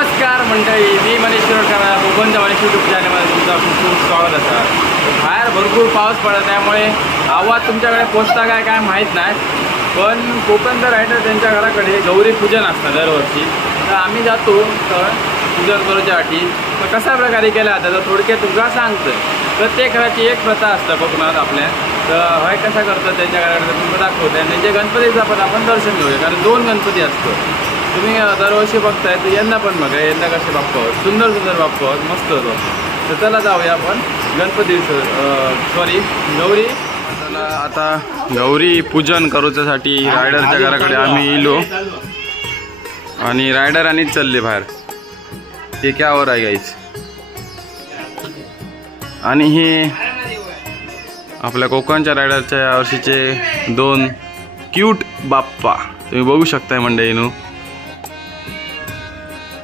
नमस्कार मंडळी मी मनीष शिरोडकर कोकणच्या मनीष यूट्यूब चॅनलमध्ये तुमचं खूप खूप स्वागत असं बाहेर भरपूर पाऊस पडत त्यामुळे आवाज तुमच्याकडे पोचता काय काय माहीत नाही. पण कोकणचं रायटर त्यांच्या घराकडे गौरी पूजन असतं दरवर्षी. तर आम्ही जातो तर पूजन करूच्यासाठी. तर कशा प्रकारे केलं जातं तर थोडक्यात तुमका सांगतं प्रत्येक घराची एक प्रथा असतं कोकणात आपल्या. तर हय कसा करतात त्यांच्या घराकडे तुम्हाला दाखवतं आणि त्यांच्या गणपतीचं आपण दर्शन घेऊया कारण दोन गणपती असतो. तुम्ही दरवर्षी बघताय तर यंदा पण बघा यंदा कसे बाप्पा सुंदर सुंदर बाप्पा आहोत मस्त होतो. तर चला जाऊया आपण गणपती सॉरी गौरी. चला आता गौरी पूजन करूच्यासाठी रायडरच्या घराकडे आम्ही इलो. आणि रायडर आणि चालले बाहेर. ते क्यावर हो आहे गाईच आणि हे आपल्या कोकणच्या रायडरच्या यावर्षीचे दोन क्यूट बाप्पा. तुम्ही बघू शकताय मंडळीनू.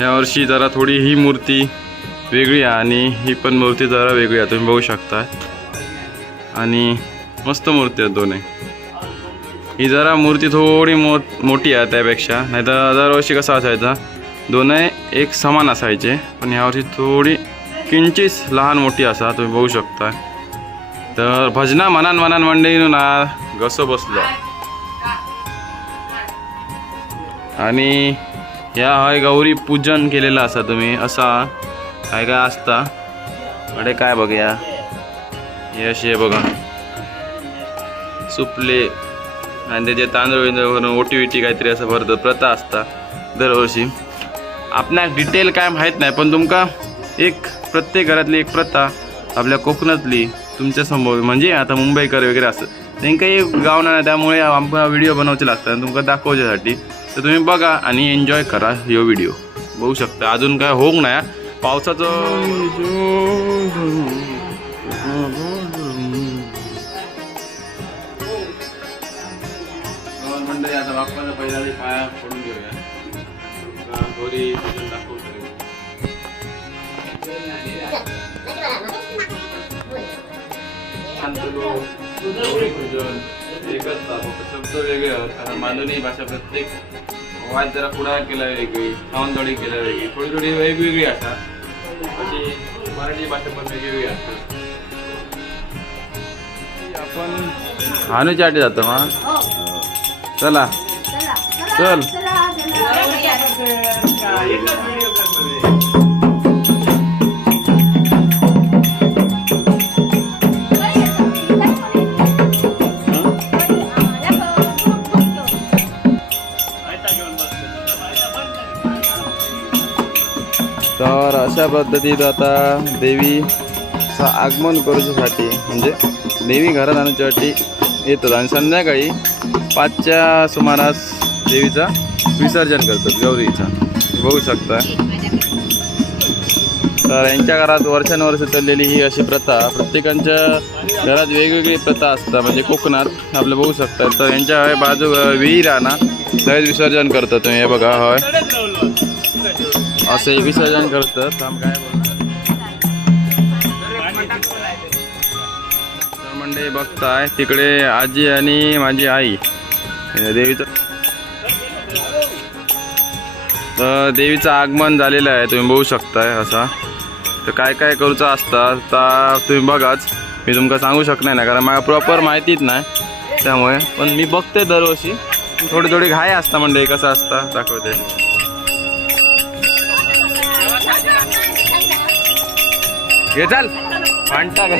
यावर्षी जरा थोडी ही मूर्ती वेगळी आहे आणि ही पण मूर्ती जरा वेगळी आहे तुम्ही बघू शकता. आणि मस्त मूर्ती आहेत दोन्ही. ही जरा मूर्ती थोडी मो मोठी आहे त्यापेक्षा. नाही तर दरवर्षी कसं असायचा दोन्ही एक समान असायचे. पण यावर्षी थोडी किंचित लहान मोठी असा तुम्ही बघू शकता. तर भजना मनान मनान मंडळी ना घसो बसलो. आणि ह्या हय गौरी पूजन केलेलं असा तुम्ही असा. काय काय असता? अडे काय बघूया? हे अशी आहे बघा. सुपले. आणि त्याचे तांदूळ विंदूळ भरून ओटी विटी काहीतरी असं भरतं. प्रथा असता दरवर्षी. आपणाक डिटेल काय माहीत नाही पण तुमका एक प्रत्येक घरातली एक प्रथा आपल्या कोकणातली तुमच्यासमोर म्हणजे आता मुंबईकर वगैरे असतं त्यांकाही एक गाव नाही त्यामुळे आमकां व्हिडिओ बनवचे लागतात आणि तुमका तर तुम्ही बघा आणि एन्जॉय करा यो व्हिडिओ बघू शकता अजून काय होऊ नाही पावसाचं पहिल्या पाया पडून घेऊया. पूजन दाखवतो पूजन. एकच शब्द वेगळे आहेत कारण मानवी भाषा प्रत्येक वाद जरा पुढा केला वेगळी सावंतवाडी केला वेगळी थोडी थोडी वेगवेगळी असतात अशी मराठी भाषा पण वेगवेगळी असतात आपण हानुच्यासाठी जातो मग चला. चल. तर अशा पद्धतीत आता देवीचं आगमन करूच्यासाठी म्हणजे देवी घरात आणण्यासाठी येतात. आणि संध्याकाळी पाचच्या सुमारास देवीचा विसर्जन करतात गौरीचा. बघू शकता. तर यांच्या घरात वर्षानुवर्ष चाललेली ही अशी प्रथा प्रत्येकांच्या घरात वेगवेगळी प्रथा असतात म्हणजे कोकणात आपलं बघू शकता. तर यांच्या हय बाजू विहीर आणा ना विसर्जन करतात तुम्ही. हे बघा होय. असे विसर्जन करतात थांब काय तर म्हणजे बघताय तिकडे आजी आणि माझी आई. देवीचं तर देवीचं आगमन झालेलं आहे तुम्ही बघू शकताय असा. तर काय काय करूचं असतं तर तुम्ही बघाच. मी तुमका सांगू शकणार नाही कारण मला प्रॉपर माहितीच नाही. त्यामुळे पण मी बघते दरवर्षी. थोडी थोडी घाय असता म्हणजे कसं असतं दाखवते. हे चाल. भांडता काय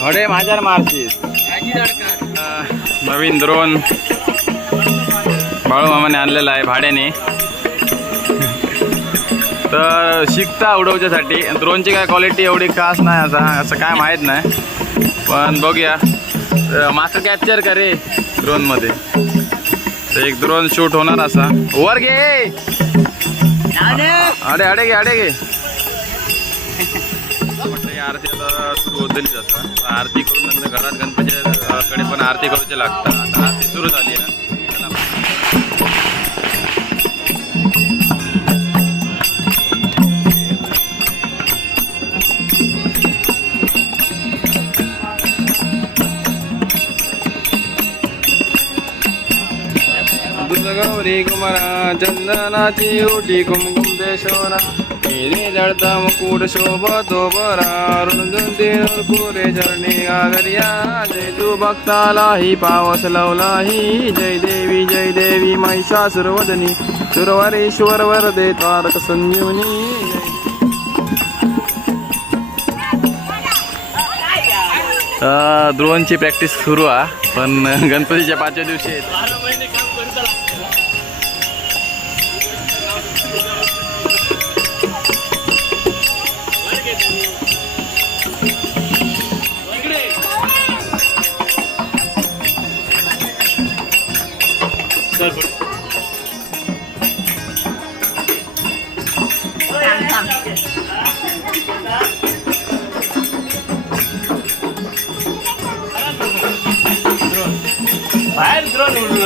थोडे माझ्यावर मारशील. नवीन द्रोण बाळू मामाने आणलेला आहे भाड्याने. तर शिकता उडवच्यासाठी. ड्रोनची काय क्वालिटी एवढी खास नाही आता. असं काय माहीत नाही. पण बघूया. माका कॅप्चर करे ड्रोनमध्ये. तर एक ड्रोन शूट होणार असा. वर घे! अडे अडे घे अडे घे. आरती आता सुरू होतलीच असा आरती करून नंतर घरात गणपतीच्या अं, कडे पण आरती करूचे लागतात. आरती सुरू झाली गौरी कुमारा चंदनाची ओटी कुमकुम देशोरा हिरे जळता मुकुट शोभतो बरा रुंदुंदी नरकुरे झरणी गागरिया जय तू भक्तालाही पावस लवलाही जय देवी जय देवी महिषासुरवदनी सुरवरेश्वर वरदे तारक संजीवनी. ड्रोनची प्रॅक्टिस सुरू आहे पण गणपतीच्या पाचव्या दिवशी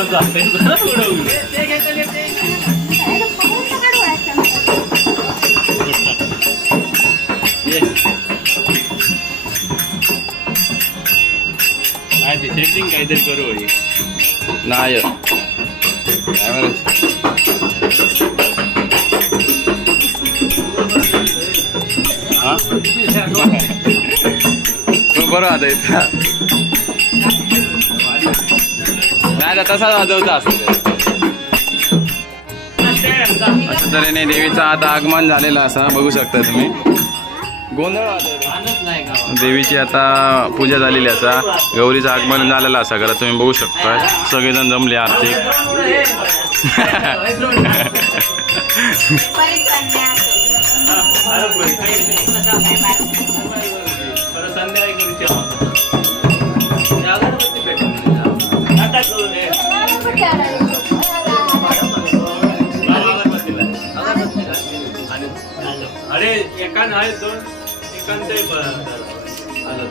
घरात उडवलं नाही सेटिंग काहीतरी करू होई नाही. काय म्हणायचं? हा? बरं आता नाही आता तसा वाजवता असतो अशा तऱ्हेने देवीचं आता आगमन झालेलं असा बघू शकता तुम्ही. गोंधळ देवीची आता पूजा झालेली असा. गौरीचं आगमन झालेलं असा घरात तुम्ही बघू शकता सगळेजण जमले आर्थिक. अरे एकान आहे दोन आलं.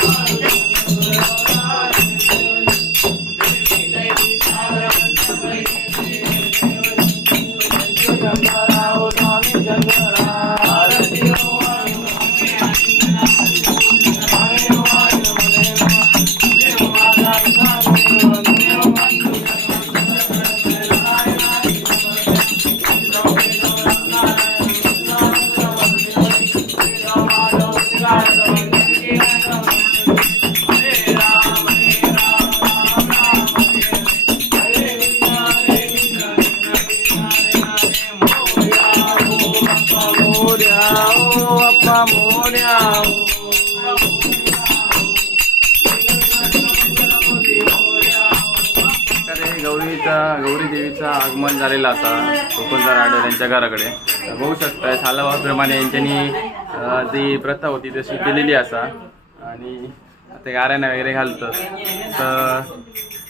आगमन झालेला असा कोकणचा रायडर यांच्या घराकडे. बघू शकता सालाबाप्रमाणे यांच्यानी जी प्रथा होती तशी केलेली असा आणि ते गाऱ्यानं वगैरे घालतं. तर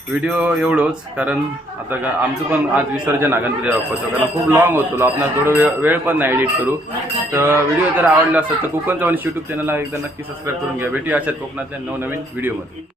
व्हिडिओ एवढंच कारण आता ग- आमचं पण आज विसर्जन आहे गणपती बाप्पाचं. कारण खूप लॉंग होतो आपल्याला थोडं वेळ वेळ पण नाही एडिट करू. तर व्हिडिओ जर आवडला असेल तर कोकणचं आणि यूट्यूब चॅनलला एकदा नक्की सबस्क्राईब करून घ्या. भेटूया अशात कोकणातल्या नवनवीन व्हिडिओमध्ये